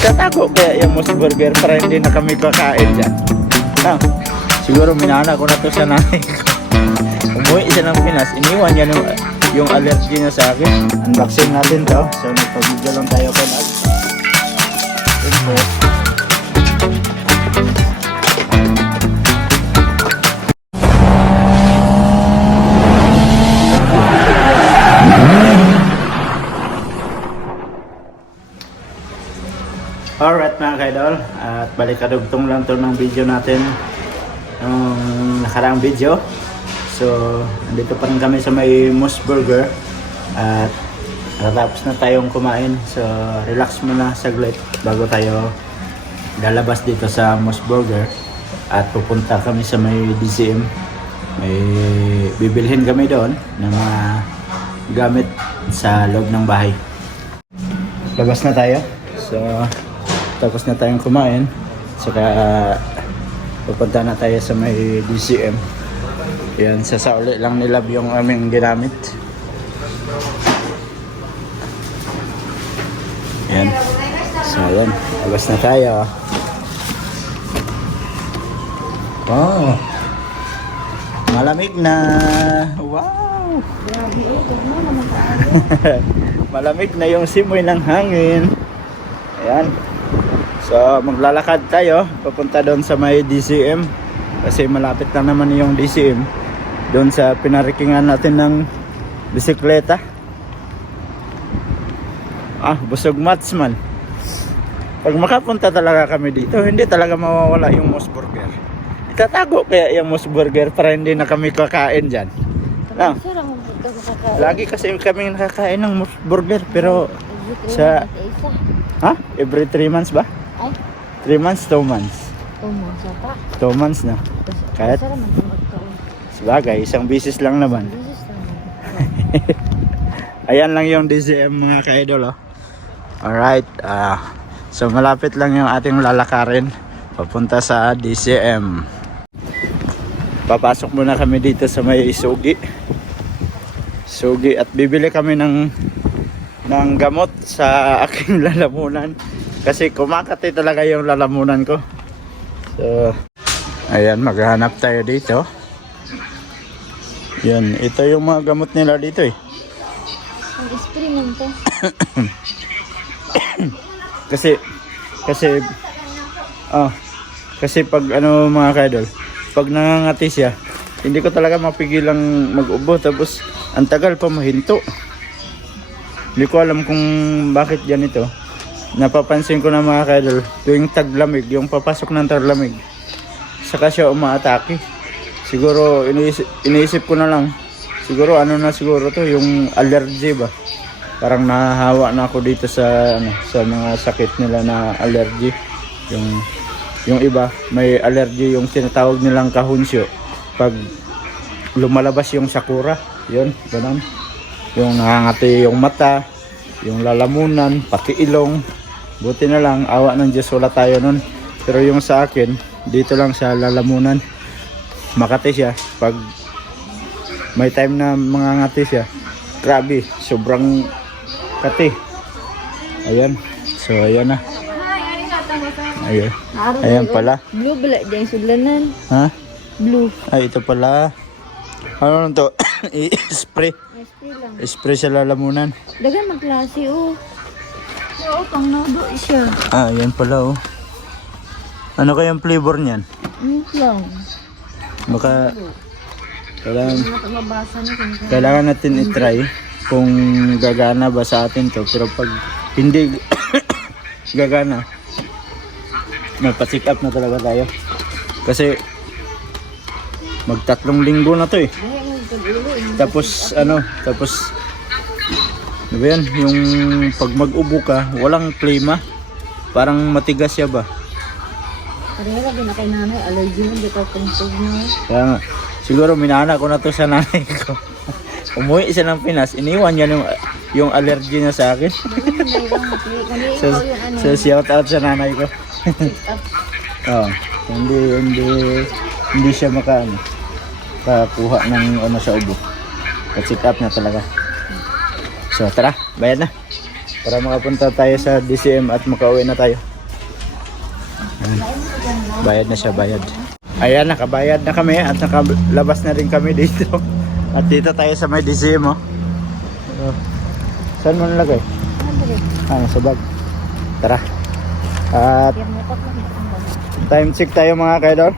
Tatago kaya yung Moss Burger para hindi na kami kakain dyan. Siguro minana ko na to sa nanay ko. Umuwi siya ng Pinas, iniwan niya yung allergy niya sa akin. Unboxing natin to. So nagpag-video lang tayo ko na. Alright mga kaidol, at balik-kadugtong lang to ng video natin ng nakaraang video. So, andito pa rin kami sa may Moss Burger at natapos na tayong kumain. So, relax muna saglit bago tayo lalabas dito sa Moss Burger at pupunta kami sa may DCM. May bibilhin kami doon ng mga gamit sa loob ng bahay. Labas na tayo. So, tapos na tayong kumain, saka pupunta na tayo sa may DCM. Yan, sa sauli lang nilab yung aming ginamit. Yan. So yan, labas na tayo. Oh, malamig na. Wow. Malamig na yung simoy ng hangin. Ayan. So maglalakad tayo papunta doon sa may DCM kasi malapit lang naman yung DCM doon sa pinarikingan natin ng bisikleta. Busog mats man. Pag makapunta talaga kami dito, hindi talaga mawawala yung Moss Burger. Itatago kaya yung Moss Burger para hindi na kami kakain dyan. Lagi kasi kami nakakain ng Moss Burger pero sa every 3 months ba? 3 months, 2 months. 2 months pa. 2 months na. Kahit sabagay, isang bisis lang naman. Ayan lang yung DCM mga ka-idol. Alright, so malapit lang yung ating lalakarin papunta sa DCM. Papasok muna kami dito sa may Sugi at bibili kami ng gamot sa aking lalamunan kasi kumakati talaga yung lalamunan ko. So ayan, maghanap tayo dito. Yan, ito yung mga gamot nila dito eh. Spray man to. kasi pag ano mga kaidol, pag nangangati siya, hindi ko talaga mapigilang mag-ubo, tapos ang tagal pa mahinto. Hindi ko alam kung bakit ganito. Napapansin ko na mga kaidol, tuwing taglamig, yung papasok ng taglamig, saka siya umaatake. Siguro iniisip ko na lang, siguro ano na siguro to, yung allergy ba. Parang nahahawa na ako dito sa sa mga sakit nila na allergy. Yung iba may allergy, yung tinatawag nilang kahunsyo. Pag lumalabas yung sakura, yun, ganun. Yung nangangati yung mata, yung lalamunan, pati ilong. Buti na lang, awa ng Diyos, wala tayo nun. Pero yung sa akin, dito lang sa lalamunan, makati siya. Pag may time na mangangati siya, grabe, sobrang kati. Ayan, so ayan na. Ayan, ayan pala. Blue bala dyan sudlanan. Ha? Blue. Ay, ito pala. Ano lang to? Spray. Spray lang. Spray sa lalamunan. Dagan magklase oh. Oo, pang nado siya. Ayan pala oh. Ano kayang flavor niyan? Lang. Baka kailangan natin i-try kung gagana ba sa atin to. Pero pag hindi gagana, magpa-check up na talaga tayo. Kasi mag-3 linggo na to eh. Tapos ano ba yan? Yung pag mag-ubo ka, walang klima. Parang matigas siya ba? Kaya lagi na kay nanay, allergy mo, dito tungtog na. Kaya nga, siguro minana ko na to sa nanay ko. Umuwi siya ng Pinas, iniwan niya yung allergy niya sa akin. So shout out sa nanay ko. Hindi siya makakuha ng sa ubo. Check up na talaga. So tara, bayad na. Para makapunta tayo sa DCM at makauwi na tayo. Ayan. Bayad na siya, bayad. Ayan, nakabayad na kami at nakalabas na rin kami dito. At dito tayo sa may DCM, oh. Saan mo nalagay? Sa bag. Tara. At time check tayo mga kaidol.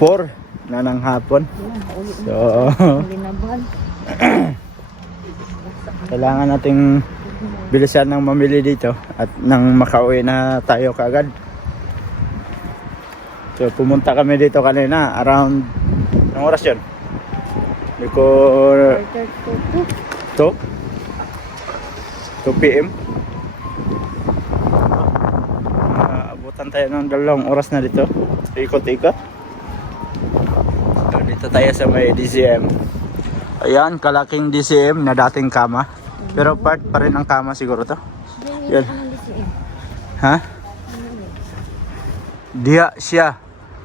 4 na ng hapon. So, kailangan nating bilisan ng mamili dito at nang makauwi na tayo kaagad. So, pumunta kami dito kanina around, anong oras yun? Hindi ko 2 PM. Abutan tayo ng 2 oras na dito. Ikot-ikot. So, dito tayo sa may DCM. Ayan, kalaking DCM na dating kama. Pero part pa rin ang kama siguro to. Yan. Ha? Diha siya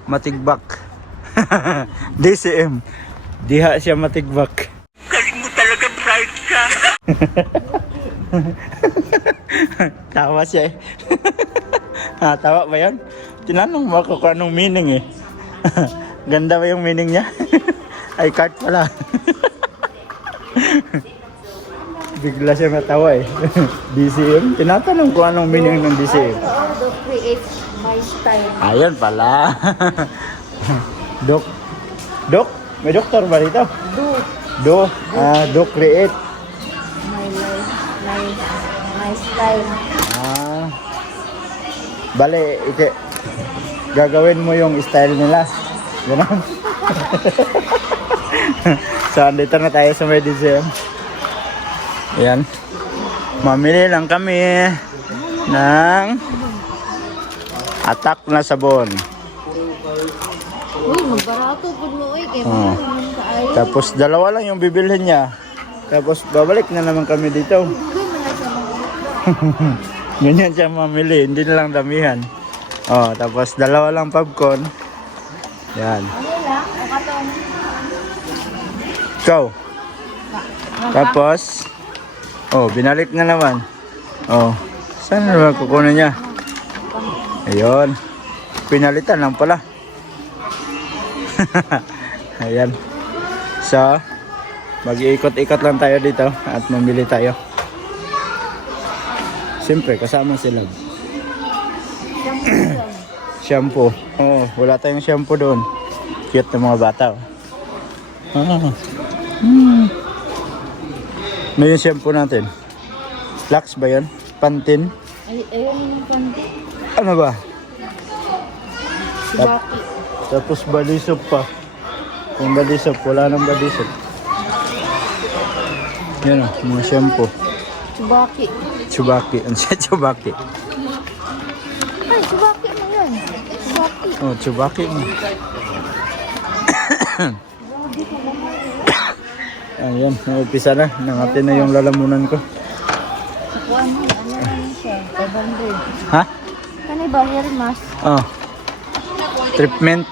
matigbak. DCM. Diha siya matigbak. Galing mo talaga, bright ka. Tawa siya eh. Tawa ba yan? Tinanong mo ako kung anong meaning eh. Ganda ba yung meaning niya? Ay, card pala. Bigla siya matawa eh. DCM? Tinatanong ko anong meaning ng DCM. Do create my style. Ayun pala. Dok. Dok? May doktor ba dito? Do create. My life, my style. Bale, gagawin mo yung style nila. Ganun. So, andito na tayo sa may DCM. Ayan. Mamili lang kami ng atak na sabon. Uy, magbarato po mo eh. Kaya Oh. naman kaayo. Tapos 2 lang yung bibilhin niya. Tapos babalik na naman kami dito. Ganyan siya mamili, hindi na lang damihan. Oh, tapos 2 lang popcorn. Yan. Ano lang? O katong. Ikaw. Tapos, oh, binalik na naman. Oh, saan na naman kukunin niya? Ayun. Pinalitan lang pala. Ayan. So, mag-iikot-ikot lang tayo dito at mamili tayo. Siyempre, kasama sila. Shampoo. Oh, wala tayong shampoo doon. Cute ng mga bata. Oh. Ano yung shampoo natin? Lux ba yun? Pantene? Ayun yung panty. Ano ba? Subaki. Tapos body soap pa. Yung body soap, wala nang body soap. Yan o, mga shampoo. Subaki. Chubaki. Ano siya? Chubaki. Ay, subaki mo yun. Subaki. Oh, chubaki mo. Ayan, naumpisa na. Nangatin na yung lalamunan ko. Kuha mo, ano naman siya? 500. Ha? Kani ba hair mask? Oh. Treatment.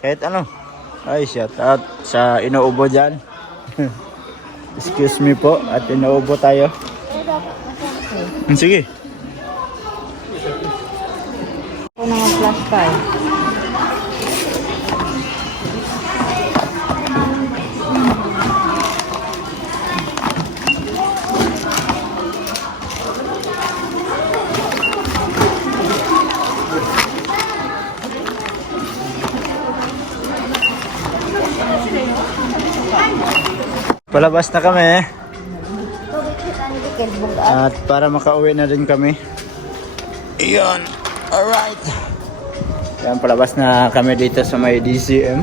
Kahit ano. Ay, shout out sa inuubo dyan. Excuse me po, at inuubo tayo. Sige. Ako na mag-flash card. Palabas na kami. At para makauwi na rin kami. Iyon. Alright. Yan, palabas na kami dito sa may DCM.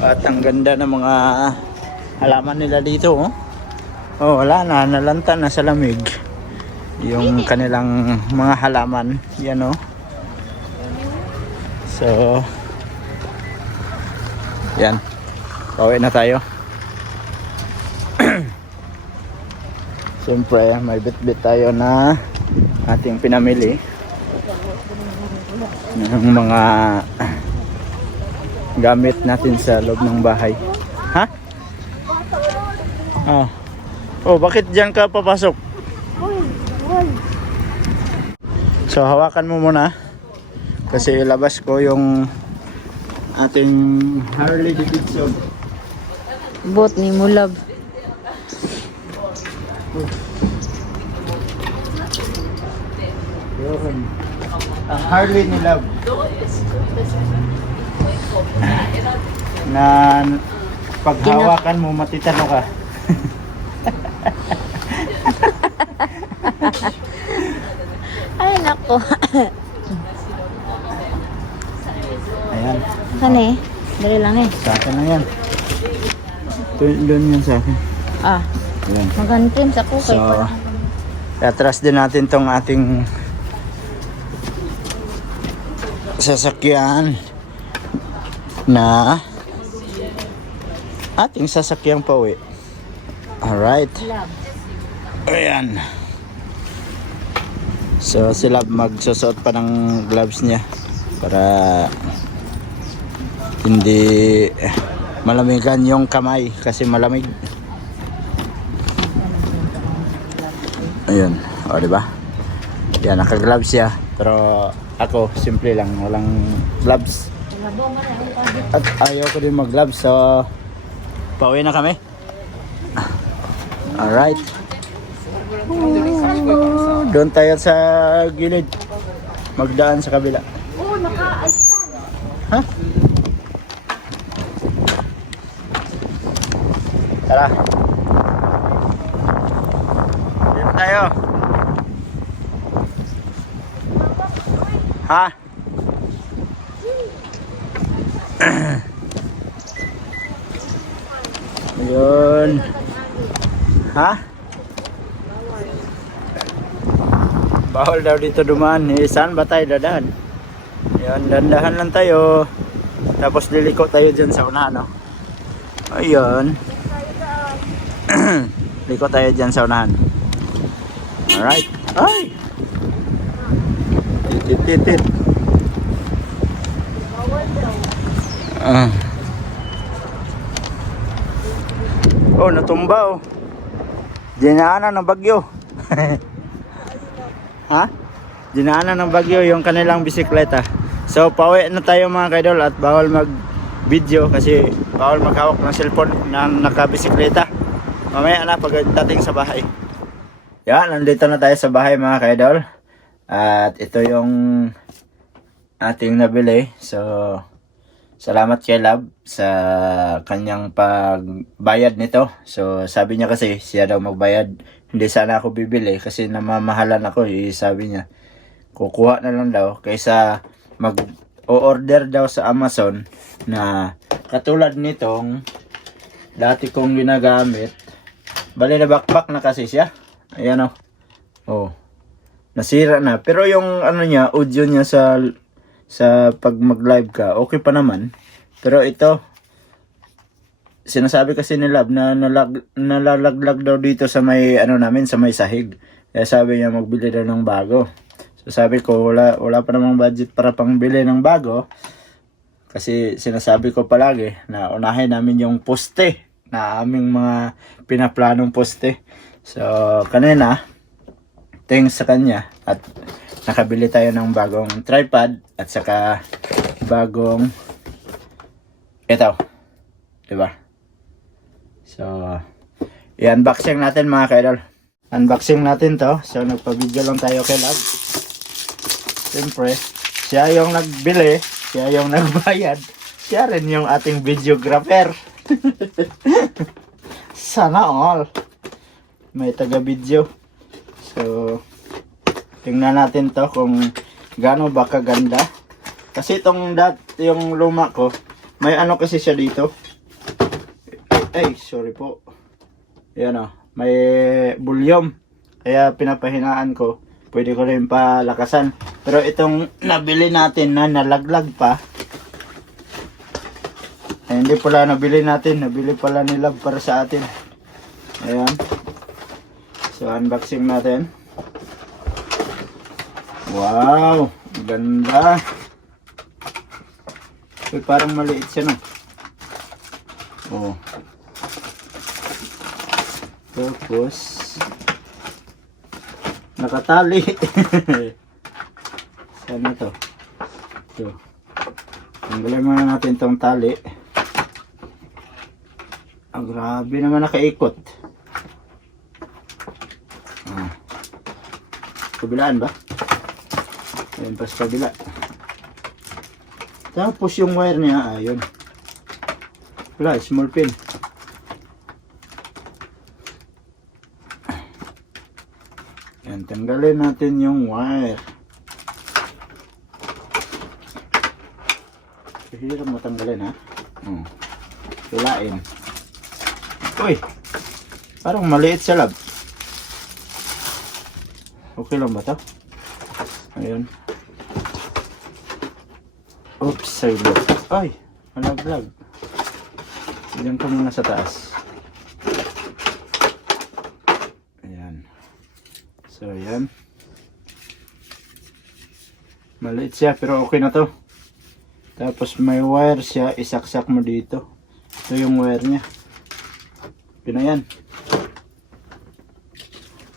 At ang ganda ng mga halaman nila dito. Oh, oh wala na. Nalanta na sa lamig. Yung kanilang mga halaman. Yan oh. So, yan. Pauwi na tayo. Siyempre, may bit-bit tayo na ating pinamili ng mga gamit natin sa loob ng bahay. Ha? Oh, bakit dyan ka papasok? So hawakan mo muna kasi ilabas ko yung ating Harley Davidson. Boat ni Mulab. Yun. Ang Harley ni Love. Na paghawakan mo matitano ka. Ay, nako. Ayan. Kani, dali lang eh. Sa akin lang yan. Doon yan sa akin. Ah, Ayan. magantin sa kukay. So, atras din natin tong ating sasakyan na ating sasakyang pauwi. Alright. Ayan. So sila magsusot pa ng gloves niya para hindi malamigan yung kamay kasi malamig. Ayun, o diba? Yan, naka-gloves siya. Pero ako, simple lang, walang gloves. At ayaw ko din mag-gloves, so pauwi na kami. Alright. Doon tayo sa gilid. Magdaan sa kabila. Ha? Tara. Dito tayo. Ha? Ayun. Ha? Bawal daw dito dumaan. Saan ba tayo dadaan? Ayun, dandahan lang tayo. Tapos liliko tayo dyan sa unahan, no? Ayun. Liko tayo dyan sa unahan. Alright. Ay! Titit. Oh, natumba oh. Dinaanan ng bagyo. Ha? Dinaanan ng bagyo yung kanilang bisikleta. So, pauwi na tayo mga kaidol at bawal mag-video kasi bawal maghawak ng cellphone na nakabisikleta. Mamaya na pagdating sa bahay. Yan, nandito na tayo sa bahay mga kaidol. At ito yung ating nabili. So, salamat kay Love sa kanyang pagbayad nito. So, sabi niya kasi siya daw magbayad. Hindi sana ako bibili kasi namamahalan ako. Sabi niya, kukuha na lang daw kaysa mag-order daw sa Amazon na katulad nitong dati kong ginagamit. Bali na backpack na kasi siya. Ayan o. Oh. Nasira na. Pero yung ano niya, audio niya sa pag mag-live ka, okay pa naman. Pero ito, sinasabi kasi ni Love na nalalaglag daw dito sa may ano namin, sa may sahig. Kaya sabi niya magbili daw ng bago. So sabi ko wala pa namang budget para pangbili ng bago. Kasi sinasabi ko palagi na unahin namin yung poste na aming mga pinaplanong poste. So kanina, thanks sa kanya at nakabili tayo ng bagong tripod at saka bagong ito. Diba? So, i-unboxing natin mga kaidol. Unboxing natin to. So, nagpa-video lang tayo kay Love. Siyempre, siya yung nagbili, siya yung nagbayad, siya rin yung ating videographer. Sana all. May taga-video. So, tingnan natin to kung gaano ba kaganda. Kasi itong yung luma ko, may ano kasi siya dito. Ay, sorry po. Yan o. May volume. Kaya pinapahinaan ko. Pwede ko rin palakasan. Pero itong nabili natin na nalaglag pa. Ay, hindi pala nabili natin. Nabili pala ni Love para sa atin. Ayan. So, unboxing natin. Wow. Ganda. Uy, parang maliit siya no. Oh. Tapos nakatali. Saan na to? Ito. Tanggalin muna natin tong tali. Ah, grabe naman nakaikot. Ah. Kabilaan ba? Ayan pa sa kabila. Tapos yung wire niya, ayun. Wala, small pin. Yan, tanggalin natin yung wire. Hirap matanggalin ha. Tulain. Uy! Parang maliit sa lab. Okay lang ba to? Ayun. Oops, silo. Ay! Malaglag. Diyan ka muna sa taas. Ayan. So, ayan. Maliit siya, pero okay na to. Tapos may wire siya, isaksak mo dito. Ito yung wire niya. Yun na yan.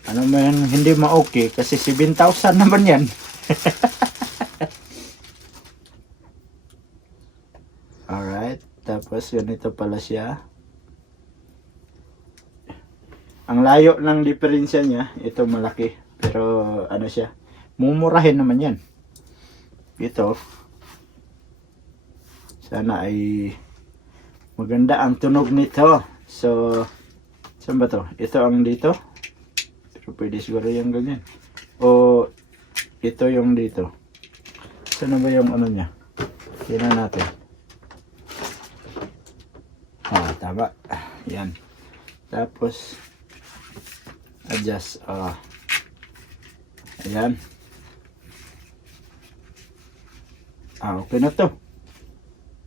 Ano man hindi ma-okay kasi 7,000 naman yan. Alright, tapos ganito pala siya. Ang layo ng diferensya niya, ito malaki. Pero ano siya, mumurahin naman yan. Ito, sana ay maganda ang tunog nito. So, saan ba to? Ito ang dito. Pero pwede siguro yung ganyan. O, ito yung dito. Saan ba yung ano niya? Tingnan natin. Ah, tama. Yan. Tapos, adjust. Ayan. Okay na to.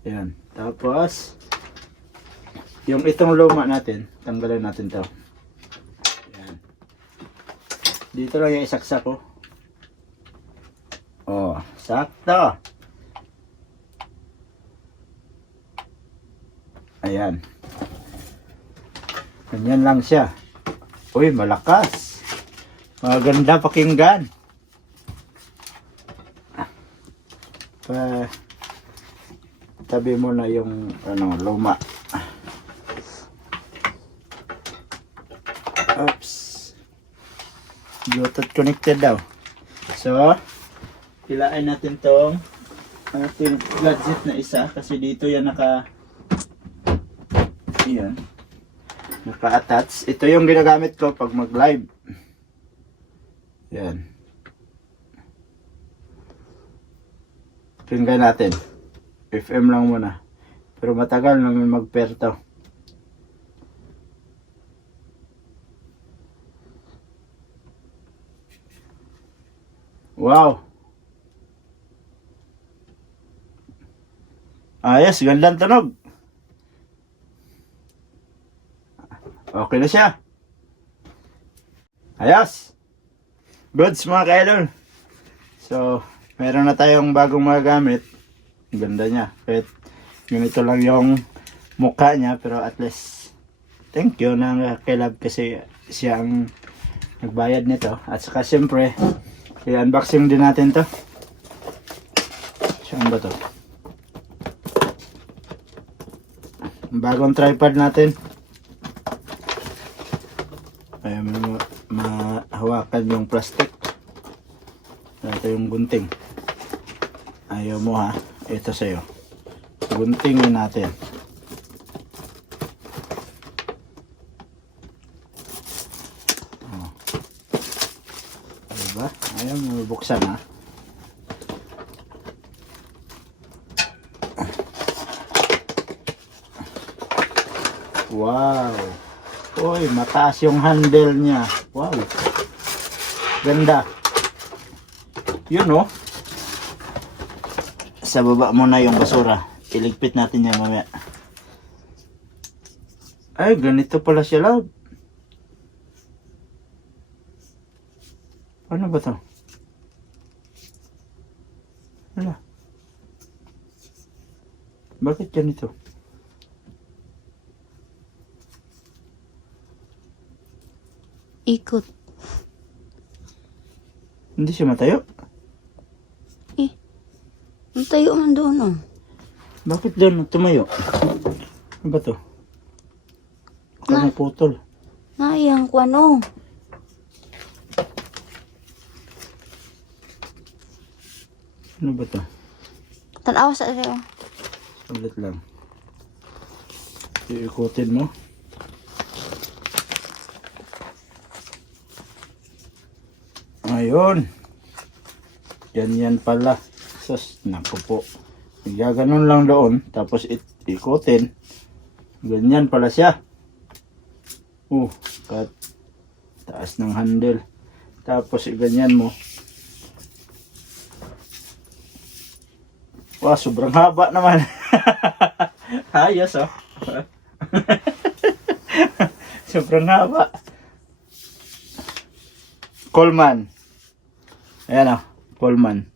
Ayan. Tapos, yung itong luma natin, tanggalin natin to. Ayan. Dito lang yung isaksak ko. Oh, sakto. Ayan. Ganyan lang siya. Uy, malakas. Maganda pakinggan. Tabi mo na yung luma. Oops. Bluetooth connected daw. So, hilain natin tong ating gadget na isa kasi dito yan naka-attach. Ito yung ginagamit ko pag mag-live. Yan. Tingnan natin. FM lang muna. Pero matagal naman mag-pair to. Wow! Ayos, gandang tunog. Okay na siya. Ayos! Goods mga ka-idol. So, meron na tayong bagong magagamit. Ganda niya. Kahit ganito lang yung mukha niya. Pero at least, thank you na kay Love kasi siya ang nagbayad nito. At saka siyempre, i-unboxing din natin to. Saan ba to? Ang bagong tripod natin. Ay, mahawakan yung plastic. Ito yung gunting. Ayaw mo ha. Ito sa'yo. Guntingin natin. Oh. Diba? Ayaw mo buksan ha. Wow. Uy, mataas yung handle niya. Wow. Ganda. Yun oh. Sa baba mo na yung basura. Iligpit natin yan mamaya. Ay, ganito pala siya, Love. Ano ba to? Wala. Bakit ganito? Ikot. Hindi siya matayo? Ang tayo man doon, oh. Bakit doon tumayo? Ano ba to? Kaya putol. Nayang ko, ano. Ano ba to? Tanawa sa iyo. Ulit lang. Iikutin mo. Ayun. Yan pala. Sus, naku po. Gaganon lang doon. Tapos ikutin. Ganyan pala siya. Kat taas ng handle. Tapos ganyan mo. Wah, sobrang haba naman. Ayos, oh. Sobrang haba. Coleman. Ayan, oh. Coleman.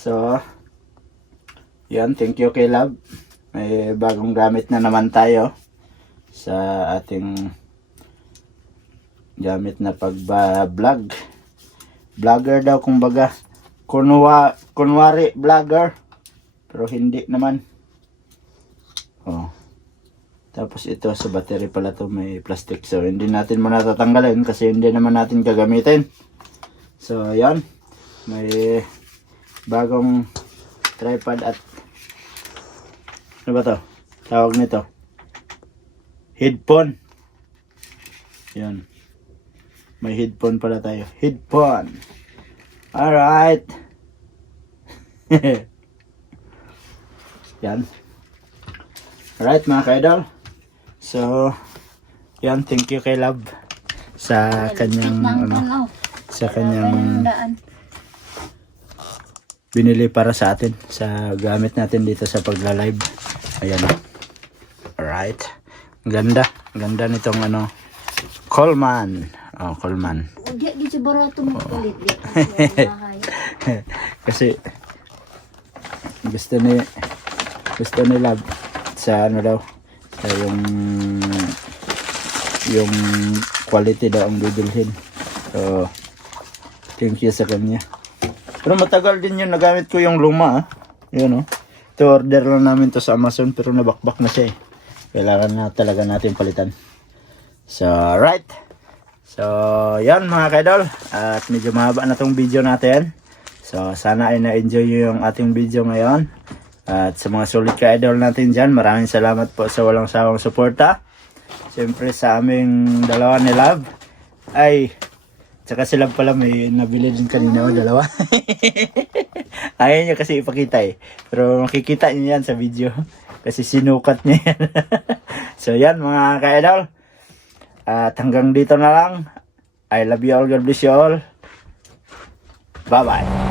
So, yan. Thank you kay Love. May bagong gamit na naman tayo sa ating gamit na pag-vlog. Vlogger daw kumbaga. Kunwari vlogger. Pero hindi naman. Tapos ito sa battery pala to may plastic. So hindi natin muna tatanggalin kasi hindi naman natin gagamitin. So yan. May bagong tripod at ano ba to? Tawag nito. Headphone. Yan. May headphone pala tayo. Headphone. Alright. Yan. Alright mga ka-idol. So, yan. Thank you kay Love sa kanyang sa kanyang binili para sa atin sa gamit natin dito sa pagla-live. Ayan. Alright. Ganda. Ganda nitong Coleman. Coleman. Di siya barato mo palit. Kasi gusto ni Love sa daw sa yung quality daw ang bibilhin. So thank you sa kanya. Pero matagal din yun nagamit ko yung luma. Yun, to order lang namin to sa Amazon pero nabakbak na siya eh. Kailangan na talaga natin palitan. So right. So yan mga kaidol. At medyo mahaba na tong video natin. So sana ay na-enjoy nyo yung ating video ngayon. At sa mga sulit ka-idol natin dyan, maraming salamat po sa walang sawang suporta. Siyempre sa aming dalawa ni Love. Ay, tsaka si Love pala may nabili din kanina o dalawa. Ayaw niya kasi ipakita eh. Pero makikita niyo yan sa video. Kasi sinukat niya yan. So yan mga ka-idol. At hanggang dito na lang. I love you all. God bless you all. Bye-bye.